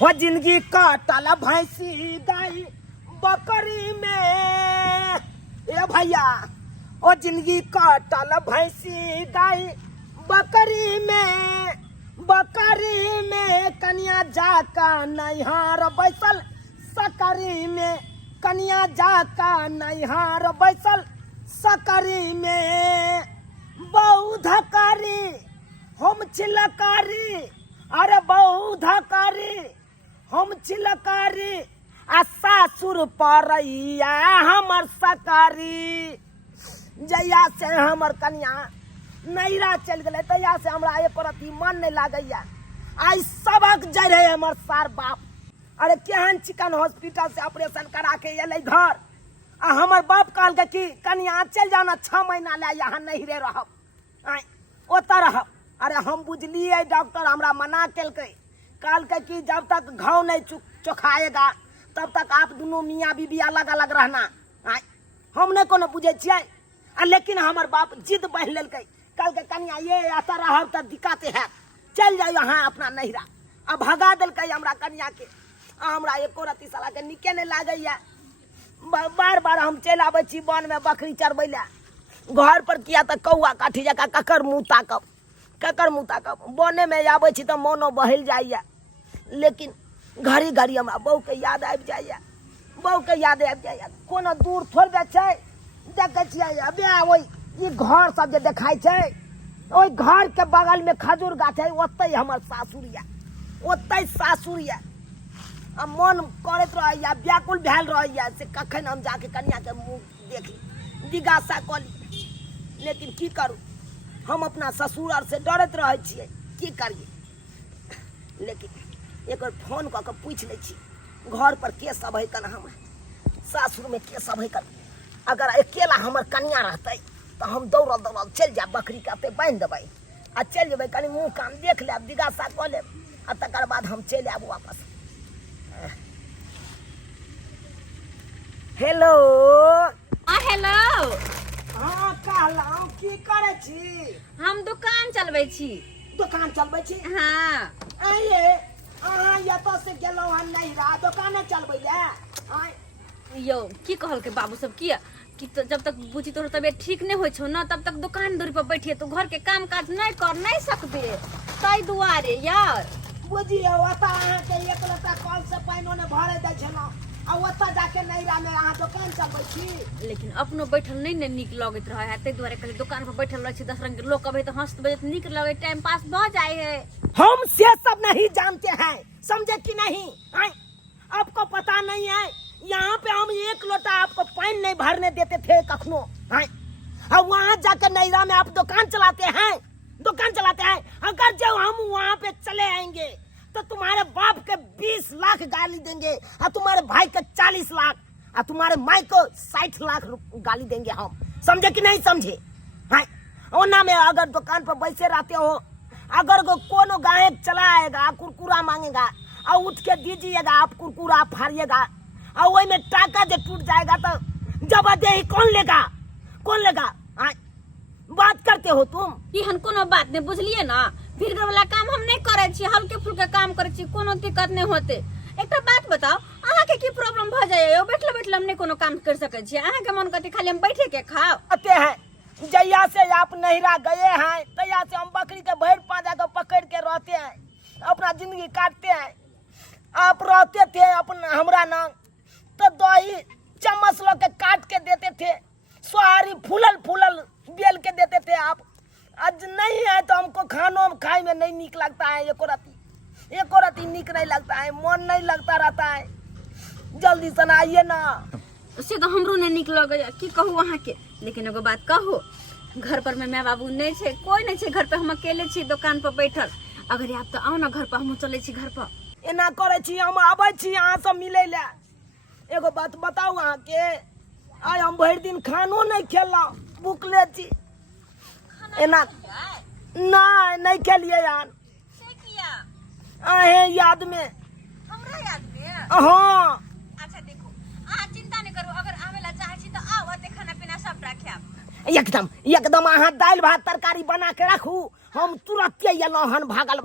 हो जिंदगी काटल भैंसी गाय बकरी में ए भैया ओ जिंदगी काटल भैंसी गाय बकरी में कन्या जाका नैहार बैसल सकरी में कन्या जाका नैहार बैसल सकरी में बौद्धकारी हम चिलकारी अरे बौद्धकारी हम चिलकारी आ सासुर परैया हमर सकारी। जहिया से हमर कन्या नैरा चल गए तहिया से हमरा एक रती मन नहीं लागैया। आई सबक जाय रहे हमर सार बाप अरे केहन चिकन हॉस्पिटल से ऑपरेशन करा के अलै घर आ हमर बाप कहल कि कन्या चल जाना 6 महीना ले यहाँ नहीं रे रहब ओतऽ रहब। अरे हम बुझलिए डॉक्टर हमरा मना केलकै कहलकै कि जब तक घाव नहीं चोखाएगा तब तक आप दोनों मियाँ बीबी अलग अलग रहना। हम नहीं कोनो बुझे छियै लेकिन हमर बाप जिद बढ़ लेलकै कहलकै कन्या ये ऐसा रहब तो दिक्कत है चल जाओ यहाँ अपना नैहरा। अब भगा दिलकै हमरा कन्या के हमरा एको रती साला के निके नहीं लागैया। बार बार हम चल आबै छी वन में बकरी चरबै ले घर पर किया तो कौआ काठी जका ककर मुँह ताकब बने में आबै छी तो मोनो बहल जाइया। लेकिन घड़ी घड़ी हमरा बहू के याद आबि जाइया कोनो दूर थोड़बे छै देखे छियै अबे ओइ ई घर सब जे देखाइ छै ओइ घर के बगल में खजूर गाछ है ओतै हमर सासुर या आ मन करैत रहैया व्याकुल भेल रहैया से कखन हम जाके कन्या के मुँह देखी जिज्ञासा कली। लेकिन की करू हम अपना ससुर आर से डरैत रहै छियै की करिए। लेकिन एक बार फोन कऽ के पूछ लै छी घर पर के सब है कन हम सासुर में के सब है कन अगर अकेला हमर कन्या रहतै तो हम दौड़ल चल जाए बकरी के बांध देबै आ चल जेबै कनी मुँह कान देख लेब जिज्ञासा कऽ लेब आ तकर बाद हम चल आयब वापस। हेलो हेलो हाँ कहलौं की करै छी? हम दुकान चलबै छी। दुकान चलबै छी? हाँ आइए अहाँ एतऽ से गेलौं हन नैहरा दुकाने चलबै ले यो की कहल के बाबू सब किया कि तो जब तक बुझी तोहर तबियत ठीक नहीं होइ छौ ना तब तक दुकान दूरी पर बैठिए तो घर के काम काज नहीं कर नहीं सकबे तै दुआरे यार बुझिए ओतऽ अहाँ के एक लोटा कल से पानिओ ने भरे दै छलौं आ ओतऽ जाके नैहरा में अहाँ दुकान चलबै छी। लेकिन अपनो बैठल नहीं ने नीक लगैत रहे है तै दुआरे कहली दुकान पर बैठल रहे छी 10 रंग के लोग कभी तो हंसत बजत नीक लगे टाइम पास भ जाए है। हम से सब नहीं जानते हैं समझे कि नहीं? आपको पता नहीं है यहाँ पे हम एक लोटा आपको पानी नहीं भरने देते थे कखनो और वहाँ जाकर नैहरा में आप दुकान चलाते हैं। अगर जब हम वहाँ पे चले आएंगे तो तुम्हारे बाप के 20 लाख गाली देंगे और तुम्हारे भाई के 40 लाख और तुम्हारे माई को 60 लाख गाली देंगे हम। समझे कि नहीं समझे? ओना में अगर दुकान पर बैठे रहते हो अगर कोनो गायक चला आएगा कुरकुरा मांगेगा और उठ के दीजिएगा आप कुरकुरा फाड़िएगा और वही में टाका जो टूट जाएगा तो जवाबदेही कौन लेगा? बात करते हो तुम इहन कोनो बात नहीं बुझलिए ना फिर वाला काम हम नहीं करे छी हल्के फुल्के काम करे छी कोनो दिक्कत नहीं होते। एक बात बताओ अहाँ के की प्रॉब्लम भ जाए बैठले हम नहीं कोनो काम कर सके छी अहाँ के मन करते खाली हम बैठे के खाओ आते हैं। जहिया से आप नैहरा गए हैं तहिया से हम बकरी के भैर पाजा को पकड़ के रहते हैं अपना जिंदगी काटते हैं। आप रहते थे अपना हमरा नाम तो दही चम्मच लो के काट के देते थे सोहारी फूलल बेल के देते थे आप। आज नहीं है तो हमको खाए में नहीं नीक लगता है एको राती नीक नहीं लगता है मन नहीं लगता रहता है। जल्दी से आइए ना। उससे तो हमरो नहीं नीक लगे की कहूँ वहाँ के। लेकिन एगो बात कहो घर पर में माँ बाबू नहीं छे कोई नहीं छे घर पे हम अकेले छी दुकान पर बैठल अगर आप तो आओ ना घर पर हम चले छी घर पर एना करे छी हम आबै छी अहाँ से मिले ले। एगो बात बताऊ अहाँ के आइ हम भर दिन खानो नहीं खेलौं भूखले छी एना नहीं खेलिए यार आहे याद में हमरा याद में हाँ। अच्छा देखो आ चिंता नहीं करो अगर आवेला चाहे छी तो आओ ते खाना पीना सब राखे एकदम अहाँ दाल भात तरकारी बना के रखू हम तुरंत एलौं हन भागल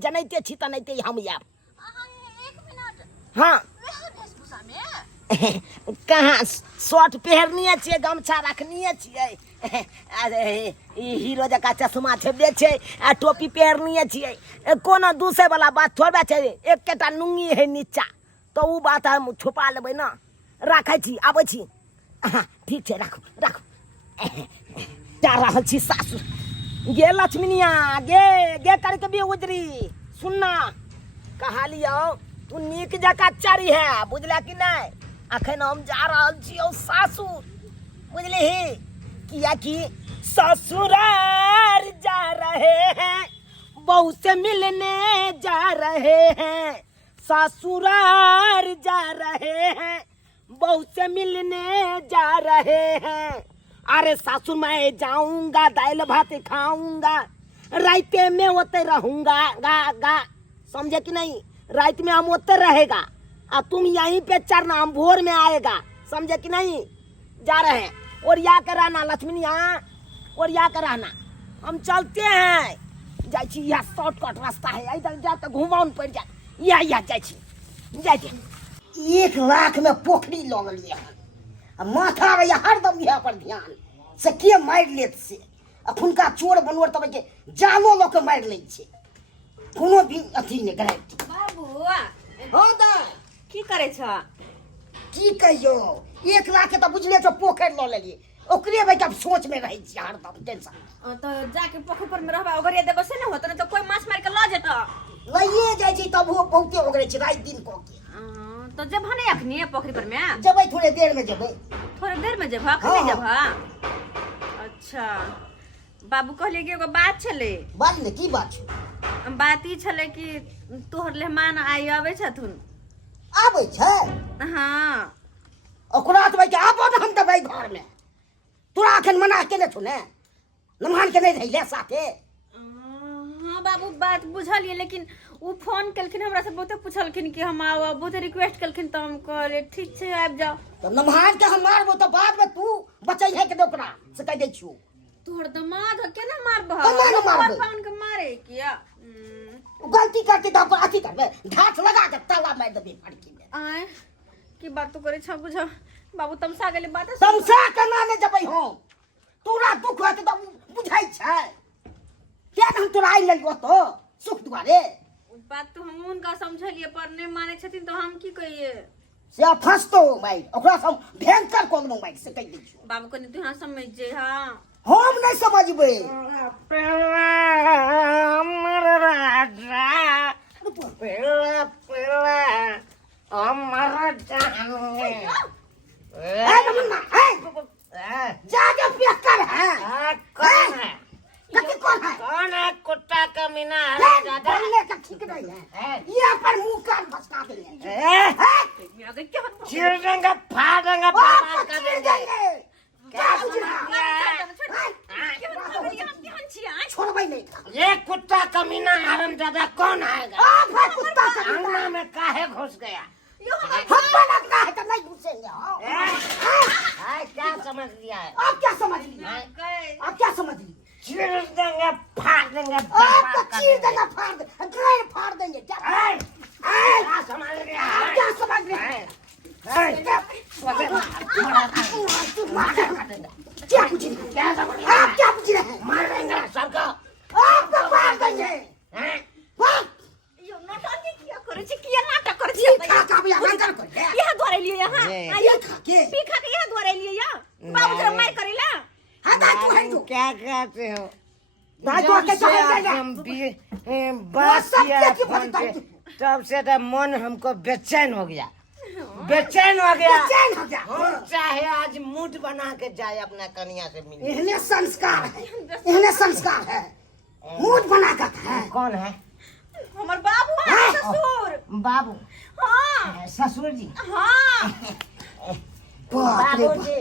जनैते छी तनैते हम आयब। अहाँ एक हाँ वेशभूषा में कहाँ शर्ट पहरनिए छियै, गमछा रखनिए छियै, अरे ई हीरो जका चश्मा छेबे छै आ टोपी पहरनिए छियै। कोनो दूसरे वाला बात थोड़बे छै, एकेटा नुंगी है नीचा, तो उ बात हम छुपा लेबै ना। राखै छी, आबै छी। हाँ, ठीक छै, राखू राखू। जा रहल छी सासुर। गे लक्ष्मीनिया, गे गे करके भी उजरी, सुनना कहलियौ तू नीक जकाँ चरी है, बुझला कि नहीं। अखन हम जा रहल छियौ सासुर, बुझलिही, कियाकि ससुराल जा रहे हैं, बहू से मिलने जा रहे हैं, ससुराल जा रहे हैं, बहू से मिलने जा रहे हैं। अरे सासुर मैं जाऊंगा, दाल भात खाऊंगा, राइते में होते रहूंगा, गा गा, समझे कि नहीं। रात में हम होते रहेगा और तुम यहीं पे चरना, हम भोर में आएगा, समझे कि नहीं। जा रहे हैं, और या कर रहना लक्ष्मीनिया, और या कर रहना, हम चलते हैं। जाय छी, यह शॉर्टकट रास्ता है, इधर जाते घुमाउन पड़ जाए, या जाय छी, जाय छी। 1 लाख में पोखरी लगल है, माथा रही हरदम यहाँ पर ध्यान से के मार लेत से। अखुनका चोर बनोर तब के जालो लोग के मार ले छे, कोनो भी अथी ने गारंटी। बाबू हां दा की करे छ? की कहियो 1 लाख के तो बुझले छ पोखर ल लेलिए, ओकरे भाई के सोच में रही छी हरदम टेंशन। तो जाके पोखर पर में रहबा, अगर ये देबो से न होत न तो कोई माछ मार के ल जेता। लइए जाय छी तब वो बहुते ओकरे छी रात दिन को के। तो जब हने अखनी पोखरी पर में जबै थोड़े देर में जबै, थोड़ी देर में जेबा, अखनी जेबा। अच्छा बाबू कहले कि एगो बात छले। बात ने की बात छै? बात ई छले कि तोहर मेहमान आई आवे छथुन। आबै छै? हाँ ओकरा तो भाई के आबो न हम दबै घर में, तोरा अखन मना केने छु ने, नमहान के नहीं धैले साथे। हाँ बाबू बात बुझलिए, लेकिन उ फोन कलखिन हमरा से, बहुते पूछलखिन कि हम आव, बहुते रिक्वेस्ट कलखिन, तो हम कहले ठीक छै आबि जाओ। तो नमहान के हम मारबो तो बाद में तू बचै है के ओकरा से कह दै छियो। तोहर दमाद केना मारबह? केना न मारबै? पाउन के मारे किया? गलती करती तो अथी करबे, ढाठ लगा के ताला मार देबे फड़की में। आय की बात तो करे छ बुझ। बाबू तमसा गेले बात। तमसा केना ने जबै हम, तोरा दुख होत तो बुझाई छै, क्या हम तोरा आई लेलियो तो सुख दुआरे। बात तो हम उनका समझलिए, पर नहीं माने छथिन तो हम की कहिए। से फसतो भाई, ओकरा सब भयंकर कोनो भाई से कह दै छियो। बाबू कनी तू हां समझ जे। हां हम नहीं समझबै। हमर राजा पेला हमर जान ए नमन्ना, ए जाके पियक्कर है। कौन है? कथी कौन है? कौन है? कुत्ता कमीना है बोलने दादा। का ठीक नहीं है, ये पर मुंह कान फसका देंगे। अगर क्या चीर देंगे, फाड़ देंगे, बर्बाद कर देंगे। क्या बुझना? छोड़बै नहीं था। ये कुत्ता कमीना हरामजादा कौन आएगा? आप है कुत्ता का अंगना में काहे घुस गया? हमको लगता है तो नहीं घुसेंगे। क्या समझ लिया है? आप क्या समझ लिए? आप क्या समझ लिए? चीर देंगे, फाड़ देंगे, आपको बर्बाद कर चीर देंगे। देगा, फाड़ देंगे, ग्रेड फाड़ देंगे। क्या क्या समझ लिया आप है? क्या समझ लिए? क्या पूछ रहे हैं? क्या समझ लिया आप है? क्या पूछ रहे हैं? मार देंगे सबको। आपको मार देंगे। हैं? यो नौटंकी किया करे छी, किया नाटक करे छी? खा खा भैया मंगल को ले। यहां द्वारे लिए यहां ये खा के पी खा के यहां द्वारे लिए या बाबू जरा मैं करेला। हाँ दाई तू है तू। क्या कहते हो? दाई तो के जब से कहे जा। हम बात सब किया क्या की फोन बात पे, तब से तो मन हमको बेचैन हो गया, बेचैन हो गया। बेचैन हो गया। हम चाहे आज मूड बना के जाए अपना कन्या से मिलने। इन्हें संस्कार है, इन्हें संस्कार है, मूड बना कर है। कौन है? हमर बाबू है हाँ। ससुर। बाबू, हां ससुर जी। हां बाप रे बाबू बाप। जी,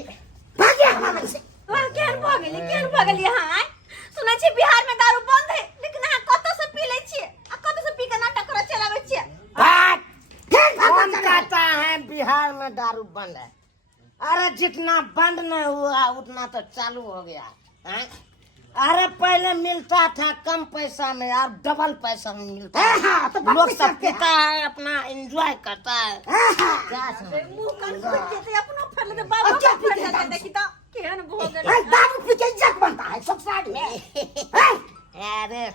भागे हमारे से। वहां केहन भगली हां। सुनै छी बिहार में दारू बंद है, लेकिन हां कत से पी लै छी आ कत से पी के नाटक करे चलाबै छी। बात फिर कौन भगवान का कहता है बिहार में दारू बंद है? अरे जितना बंद नहीं हुआ उतना तो चालू हो गया है। अरे पहले मिलता था कम पैसा में, अब डबल पैसा में मिलता है। हाँ, तो लोग सब क्या? पीता है, अपना एंजॉय करता है। क्या समझ? मुंह कान खोल के ते अपनो फैल दे बाबू अब क्या का फैल पीते दे हैं? देखी तो केहन भो गेल दारू पी के इज्जत बनता है ससुराल में। हैं? अरे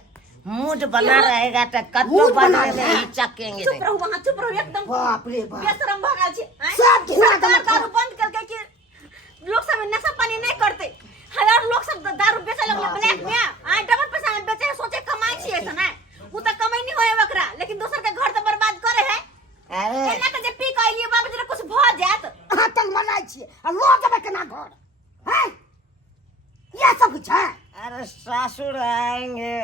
मूड बना रहेगा तो कत्तो मूड बना बनने में रहेगा। ही चकेंगे। चुप रहो वहां, चुप रहो एकदम बाप रे बाप। बेशरम भगाल छी। सब ढीला सरकार दमक दारू बंद करके कि लोग सब नशा पानी नहीं करते। हजार लोग सब दारू बेचे लगले ब्लैक में, आ डबल पैसा में बेचे है, सोचे कमाई छी ऐसा ना। उ त कमाई नहीं होए वकरा, लेकिन दोसर के घर त बर्बाद करे है। अरे एना के जे पी के लिए बाबू जरा कुछ भ जात। हाँ तक मनाई छिए आ लो जबे केना घर हैं? ये सब कुछ है। अरे ससुर आएंगे,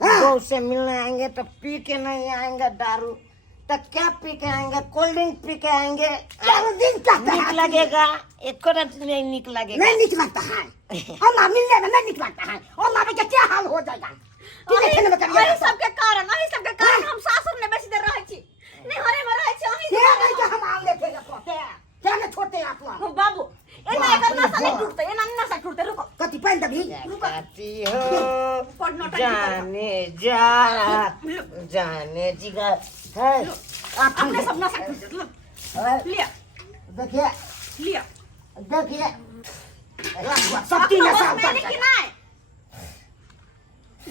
हाँ। बहू से मिलने आएंगे तो पी के नहीं आएंगे दारू, तो क्या पी के आएंगे? कोल्ड ड्रिंक पी के आएंगे। चारों दिन का निक लगेगा, एक रत नहीं निक लगेगा। नहीं निक लगता है। और ना मिलने में नहीं निक लगता है। और ना बेटा क्या हाल हो जाएगा? किने खेने में करिए? अही सबके कारण हम सासुर ने बेसी देर रहै छी। नहीं हरे में रहै छी अही क्या नहीं कि हम आम लेके जाते हैं? क्या नहीं छोड़ते आप लोग? हो बाबू एना एकर नशा नहीं टूटते, एना नशा टूटते। रुको कति पहन दबी? कहती हो पढ़ नौटंकी कर। जाने जा, जाने जिगा है। आप अपने सब नशा टूटते। लो, लिया देखिए लिया देखिए सब तीन नशा उतर मैंने कि जाएगा। नहीं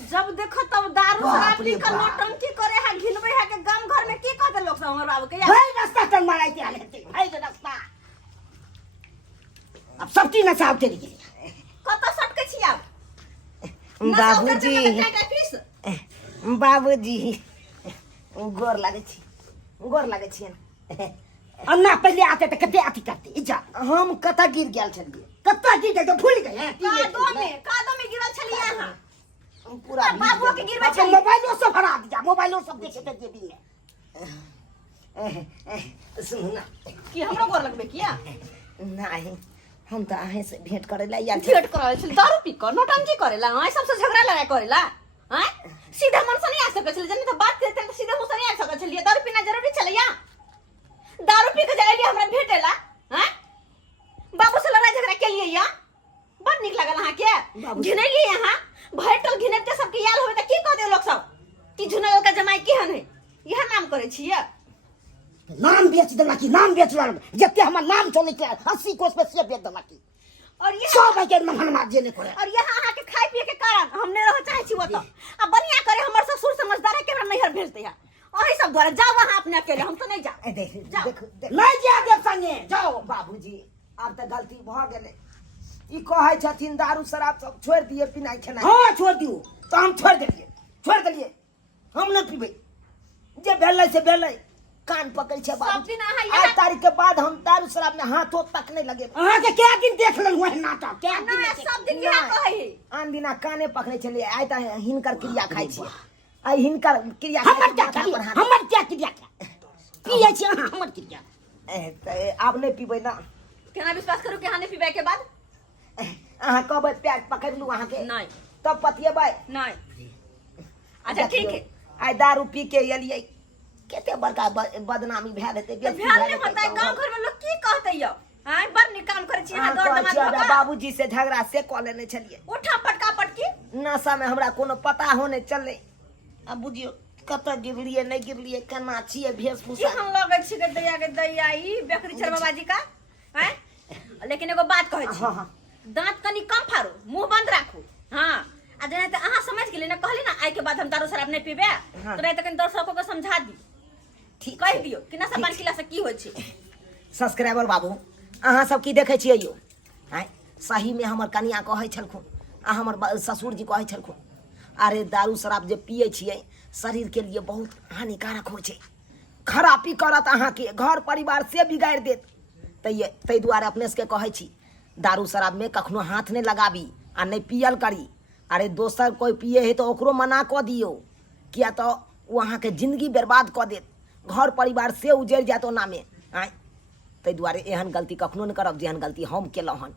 जब देखो तब दारू बाप शराब रे पी कर बाप। नौटंकी करे है, घिनबे है के गांव घर में की कहते लोग सब हमर बाबू के यार। भाई रास्ता चल मारा के आले थे भाई जो रास्ता अब सब तीन नशा उतर गई। कत सटके छी आप बाबूजी, फीस बाबूजी गोर लागे छी, गोर लागे छियन। अन्ना पहले आते थे कते आती करते इजा हम कता गिर गेल छलिए, कत्ता की गए तो भूल गए हैं। कादो में गिरल छलिए अहाँ। हम पूरा बाबू के गिरबे अपन छलिए। मोबाइलो सब हरा दिया, मोबाइलो सब देखे थे जेबी में। सुनू ना, कि हमरो गोर लगबे किया नहीं हम तो आहे से भेंट करे ला यार। भेट करल छल दारू पी कर नौटंकी करेला, हां सबसे झगड़ा लड़ाई करेला। हां सीधा मन से नहीं आ सके छल, जने तो बात करते तो सीधा मुंह से नहीं आ सके छलिए। दारू पीना जरूरी छलिया? दारू पी के जाइए हमरा भेटेला। हां बाबू से लड़ाई झगड़ा के लिए या बड़ निक लागल अहाँ के घिनैली यहाँ भैटल घिनैते सबके याल होवे त की कह दे लोग सब कि झुनल का जमाई केहन है, यह नाम करे छिए। नाम बेच देला की नाम बेच ला जते हमर नाम चले के 80 कोस पे से बेच देला की और ये सब के महन मार जेने करे। और यहाँ अहाँ के खाए पिए के कारण हमने रह चाहे छी वो तो अब बढ़िया करे हमर ससुर समझदार है के हमरा नैहर भेज दिया। अही सब द्वारा जाओ वहां अपने अकेले, हम तो नहीं जा। देखो देखो नहीं जा दे संगे जाओ। बाबूजी अब तो गलती भ गेले। ई कहै छथिन दारू शराब सब छोड़ दिए, पिनाई खेनाई। हां छोड़ दियो तो हम छोड़ देलिए हम न पीबे। जे भेलै से भेलै, कान पकड़ छे बाबू। सब दिन अहाँ आज यहाँ तारीख के बाद हम दारू शराब में हाथों तक नहीं लगे। अहाँ के क्या दिन देख लेलु है नाटक? क्या दिन ना सब दिन यह नहीं। कहै है आन दिना काने पकड़े छलिए, आइ त हिनकर क्रिया खाइ छिए। आई हिनकर क्रिया हमर क्या माथा करी? पर हाथ। हमर क्या क्रिया पिए छी अहाँ हमर क्रिया? त आब नहीं पीबै ना। केना विश्वास करू कि हाने पीबे के बाद? अहाँ कहबै पैर पकड़ लू अहाँ के, नहीं तब पतिएबै। नहीं अच्छा ठीक है। आई दारू पी के एलिए, केते बड़का बदनामी भए जेतै, बेइज्जती ध्यान भए नहीं होता है जेतै गांव घर में लोग की कहते यो। हां बड़ निक काम करे छी अहाँ हां दौड़ कहै छियै, दमाद बाबूजी से झगड़ा से कऽ लेने छलिए। उठा पटका पटकी नशा में हमरा कोनो पता हो नहीं चलले। अब बुझियो कत गिरलिए नहीं गिरलिए, केना छिए वेशभूषा। हम लगे छी के दैया ई बेकरी चर बाबाजी का। हैं लेकिन एगो बात कहै छी, हाँ, हाँ। दांत कनी कम फाड़ो, मुंह बंद राखू। हां आ जेना त अहाँ समझ गेली ना, कहली ना आई के बाद हम दारू शराब नहीं पीबे, हाँ। तो नहीं त कनी दर्शकों को समझा दी, ठीक कह छै। दियो कि नशा पानी किला से की होइ छै। सब्सक्राइबर बाबू, अहाँ सब की देखै छियै यो? आइ सही में हमर कनिया कहै छलखुन आ हमर ससुर जी कहै छलखुन, अरे दारू शराब जे पिए छियै शरीर के लिए बहुत हानिकारक होइ छै, खराबी करत अहाँ के, घर परिवार से बिगाड़ि देत। तै दुआरे अपने सबके कहै छी दारू शराब में कखनो हाथ नहीं लगाबी आ नहीं पियल करी। अरे दोसर कोई पिए है तो ओकरो मना कऽ दियौ, किया तो वो अहाँ के जिंदगी बर्बाद कऽ देत, घर परिवार से उजड़ि जायत ओना में। आइ तै दुआरे एहन गलती कखनो नहीं करब जेहन गलती हम केलहुँ हन।